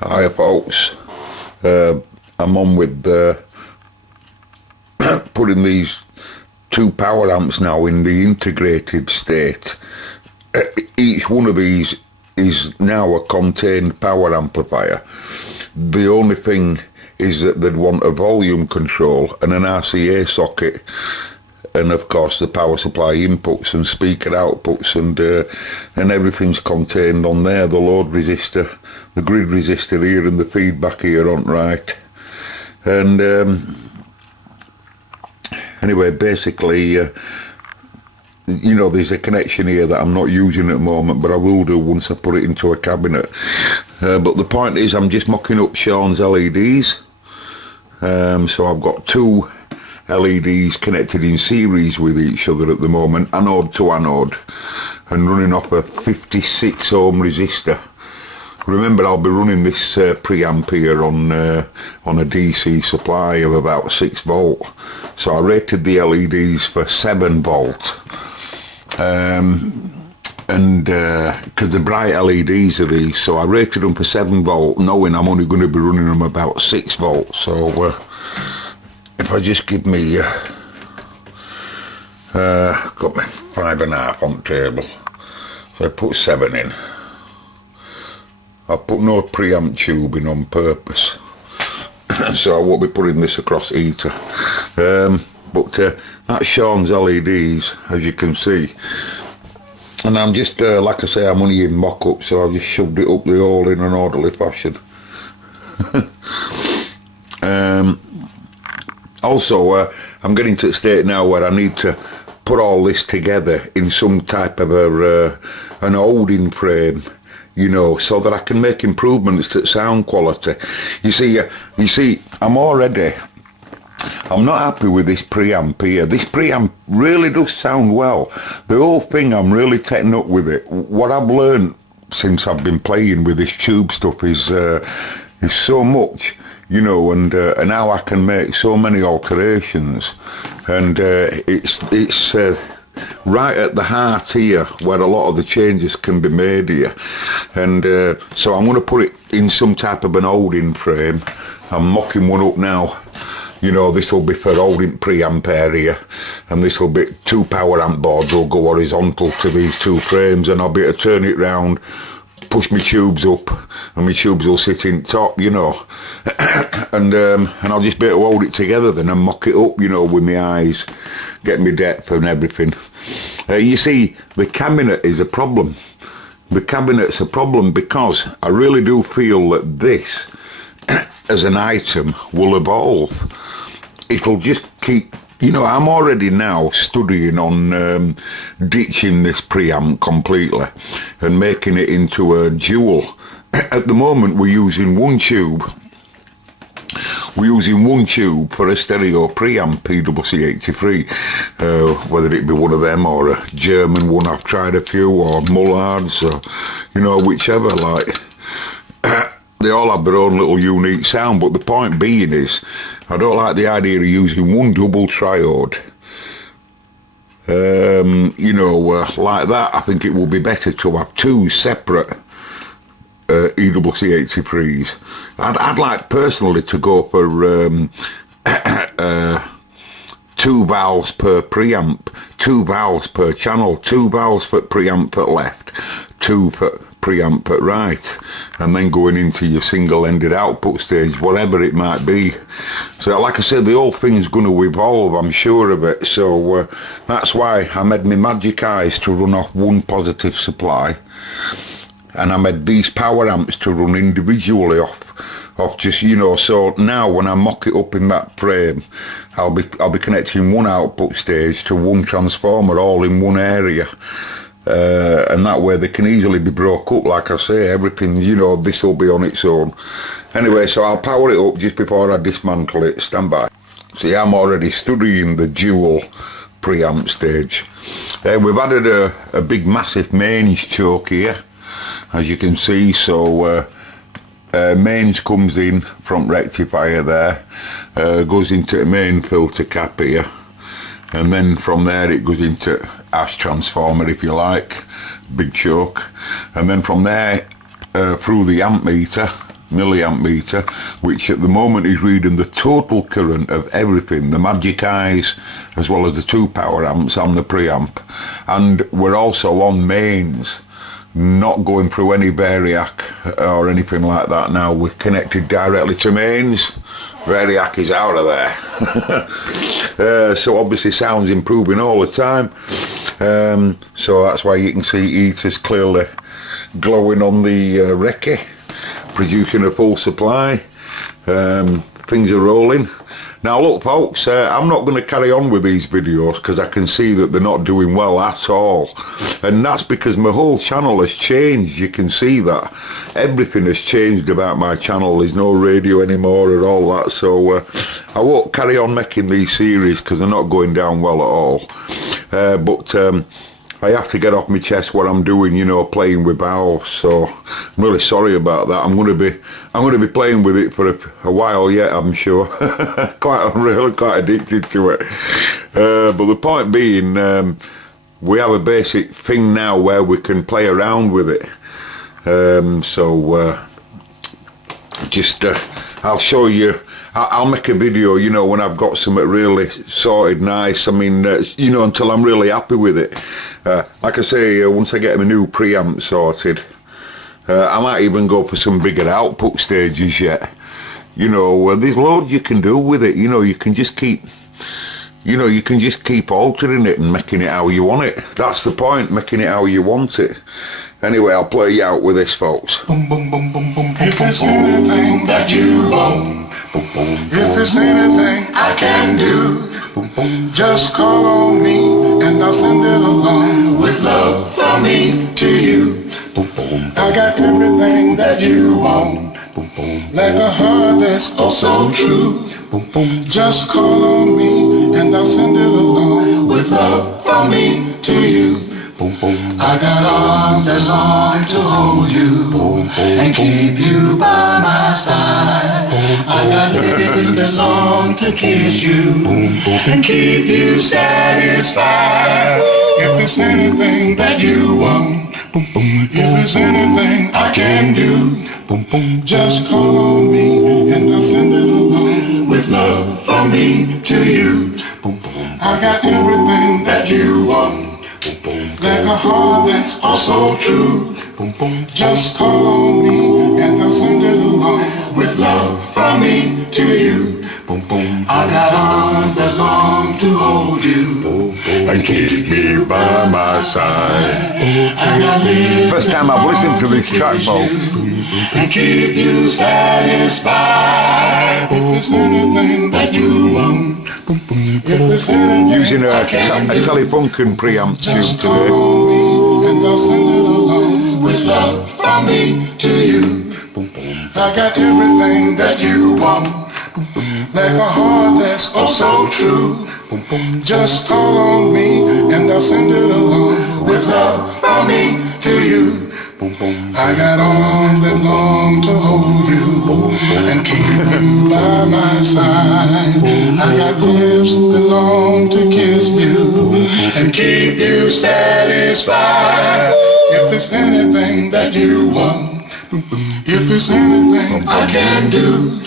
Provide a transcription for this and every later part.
Hi folks, I'm on with putting these two power amps now in the integrated state. Each one of these is now a contained power amplifier. The only thing is that they'd want a volume control and an RCA socket, and of course the power supply inputs and speaker outputs, and everything's contained on there. The load resistor, the grid resistor here, and the feedback here on right. And anyway, basically you know, there's a connection here that I'm not using at the moment, but I will do once I put it into a cabinet. But the point is, I'm just mocking up Sean's LEDs. So I've got two LEDs connected in series with each other at the moment, anode to anode, and running off a 56 ohm resistor. Remember, I'll be running this preamp here on a DC supply of about 6 volt. So I rated the LEDs for 7 volt. Because the bright LEDs are these, so I rated them for 7 volt, knowing I'm only going to be running them about 6 volt. So if I just give me got my 5.5 on the table, so I put 7 in. I put no preamp tube in on purpose, so I won't be putting this across either. But that's Sean's LEDs, as you can see. And I'm just, like I say, I'm only in mock-up, so I've just shoved it up the hole in an orderly fashion. Also, I'm getting to the state now where I need to put all this together in some type of an holding frame, you know, so that I can make improvements to sound quality. You see, I'm not happy with this preamp here. This preamp really does sound well. The whole thing, I'm really taking up with it. What I've learned since I've been playing with this tube stuff is so much, you know, and how I can make so many alterations. And it's right at the heart here where a lot of the changes can be made here. And so I'm going to put it in some type of an holding frame. I'm mocking one up now. You know, this will be for holding preamp area, and this will be 2 power amp boards will go horizontal to these 2 frames, and I'll be able to turn it round, push my tubes up, and my tubes will sit in top, you know. And I'll just be able to hold it together then and mock it up, you know, with my eyes, get my depth and everything. You see, the cabinet is a problem. The cabinet's a problem because I really do feel that this, as an item, will evolve. It'll just keep, you know, I'm already now studying on ditching this preamp completely and making it into a dual. At the moment we're using one tube. We're using one tube for a stereo preamp, PWC83, whether it be one of them or a German one I've tried a few, or Mullards, or, you know, whichever, like. They all have their own little unique sound, but the point being is, I don't like the idea of using one double triode. You know, like that. I think it would be better to have 2 separate EWC83s. I'd like personally to go for 2 valves per preamp, 2 valves per channel, 2 valves for preamp at left, 2 for preamp at right, and then going into your single-ended output stage, whatever it might be. So like I said, the whole thing's going to evolve, I'm sure of it. So that's why I made my Magic Eyes to run off one positive supply, and I made these power amps to run individually off just, you know. So now when I mock it up in that frame, I'll be connecting one output stage to one transformer all in one area. And that way they can easily be broke up, like I say, everything, you know, this will be on its own. Anyway, so I'll power it up just before I dismantle it. Stand by. See, I'm already studying the dual preamp stage. We've added a big massive mains choke here, as you can see. So mains comes in, front rectifier there, goes into the main filter cap here, and then from there it goes into ash transformer, if you like, big choke, and then from there through the amp meter milliamp meter, which at the moment is reading the total current of everything, the Magic Eyes, as well as the 2 power amps and the preamp. And we're also on mains, not going through any variac or anything like that now. We're connected directly to mains. Variac is out of there. So obviously sound's improving all the time. So that's why you can see heaters clearly glowing on the recce, producing a full supply. Things are rolling. Now look folks, I'm not going to carry on with these videos because I can see that they're not doing well at all, and that's because my whole channel has changed. You can see that everything has changed about my channel. There's no radio anymore and all that, so I won't carry on making these series because they're not going down well at all. But I have to get off my chest what I'm doing, you know, playing with valves. So I'm really sorry about that. I'm going to be playing with it for a while yet, I'm sure. I'm really quite addicted to it. But the point being, we have a basic thing now where we can play around with it. I'll show you. I'll make a video, you know, when I've got something really sorted nice. I mean, you know, until I'm really happy with it. Like I say, once I get my new preamp sorted, I might even go for some bigger output stages yet. You know, there's loads you can do with it. You know, you can just keep altering it and making it how you want it. That's the point, making it how you want it. Anyway, I'll play you out with this, folks. Boom, boom, boom, boom, boom. If it's anything that you want, boom, boom, if it's anything I can do, boom, boom, just call on me and I'll send it along with love from me to you. Boom, boom, I got everything that you want, boom, boom, like a heart that's oh so true. Boom, boom, just call on me and I'll send it along with love from me to you. Boom, boom. I got arms that long to hold you, boom, boom, and keep you by my side. Boom, I got lips that long to kiss you, boom, boom, and keep you satisfied. If it's anything that you want, boom, boom, if it's anything I can do, boom, boom, just call on me and I'll send it along with love from me to you. Boom, boom. I got everything that you want, like a heart that's also true. Boom, boom. Just call on me and I'll send it along with love from me to you. Boom, boom. I got arms that long to hold you, boom, boom, and keep me by my side. I got lips First time I've listened to this track, folks. and keep you satisfied. If it's anything that you want, if it's anything Using a I can do, Telefunken preamp just tube call today. on me and I'll send it along with love from me to you. I got everything that you want, like a heart that's oh so true. Just call on me and I'll send it along with love from me to you. I got arms that long to hold you and keep you by my side. I got lips that long to kiss you and keep you satisfied. If it's anything that you want, if it's anything I can do,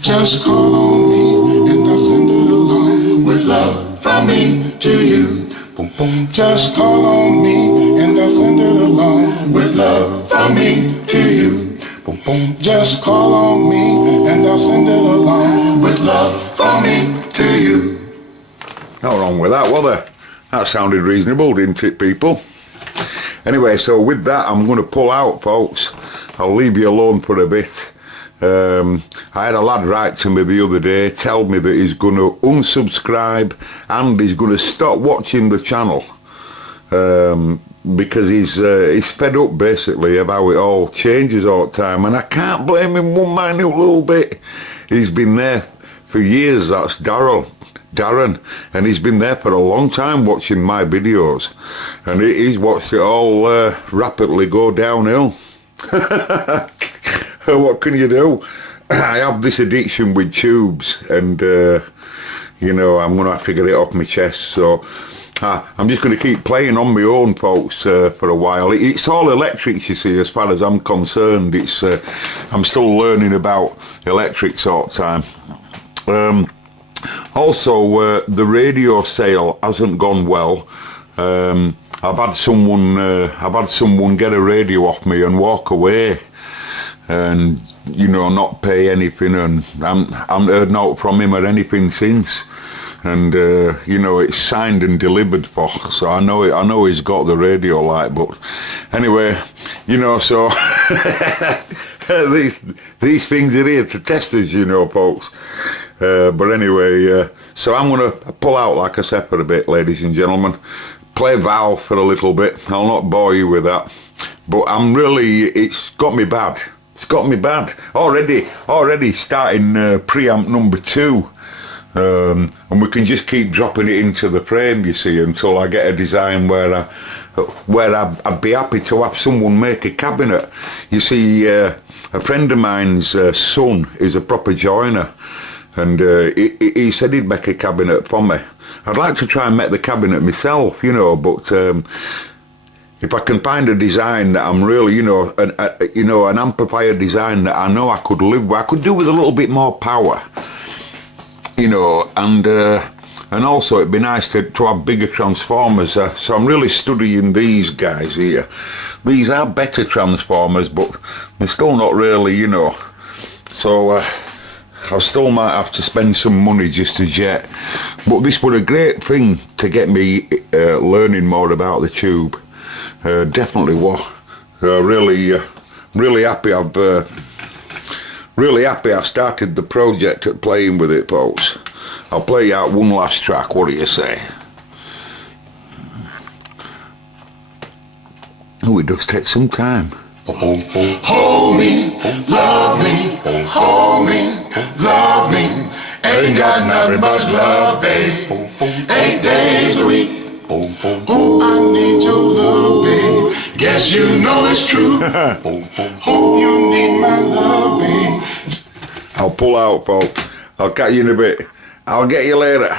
just call on me and I'll send it along with love from me to you. Just call on me and I'll send it along with love from me to you. Just call on me and I'll send it along with love from me to you. Not wrong with that, was there? That sounded reasonable, didn't it, people? Anyway, so with that, I'm going to pull out, folks. I'll leave you alone for a bit. I had a lad write to me the other day, tell me that he's going to unsubscribe and he's going to stop watching the channel because he's fed up basically of how it all changes all the time, and I can't blame him one minute little bit. He's been there for years. That's Darren, and he's been there for a long time watching my videos, and he's watched it all rapidly go downhill. What can you do? I have this addiction with tubes, and you know, I'm going to have to get it off my chest. So I'm just going to keep playing on my own, folks, for a while. It's all electrics, you see, as far as I'm concerned. It's I'm still learning about electrics all the time. Also, the radio sale hasn't gone well. I've had someone get a radio off me and walk away, and you know, not pay anything, and I haven't heard naught from him or anything since. And you know, it's signed and delivered for, so I know he's got the radio light. But anyway, you know, so these things are here to test us, you know, folks. But anyway, so I'm gonna pull out, like I said, for a bit, ladies and gentlemen. Play Valve for a little bit. I'll not bore you with that, but it's got me bad. It's got me bad already starting preamp number 2. And we can just keep dropping it into the frame, you see, until I get a design where I'd be happy to have someone make a cabinet. You see, a friend of mine's son is a proper joiner, and he said he'd make a cabinet for me. I'd like to try and make the cabinet myself, you know, but if I can find a design that I'm really, you know, an amplifier design that I know I could live with, I could do with a little bit more power. You know, and also it'd be nice to have bigger transformers. So I'm really studying these guys here. These are better transformers, but they're still not really, you know. So I still might have to spend some money just to jet. But this was a great thing to get me learning more about the tube. Definitely was. Really happy I started the project at playing with it, folks. I'll play out one last track, what do you say? Oh, it does take some time. Hold me, love me, hold me, love me. Ain't got nothing but love, babe. 8 days a week. Oh, I need your love, babe. Guess you know it's true. Oh, you need my love, babe. I'll pull out, folks. I'll catch you in a bit. I'll get you later.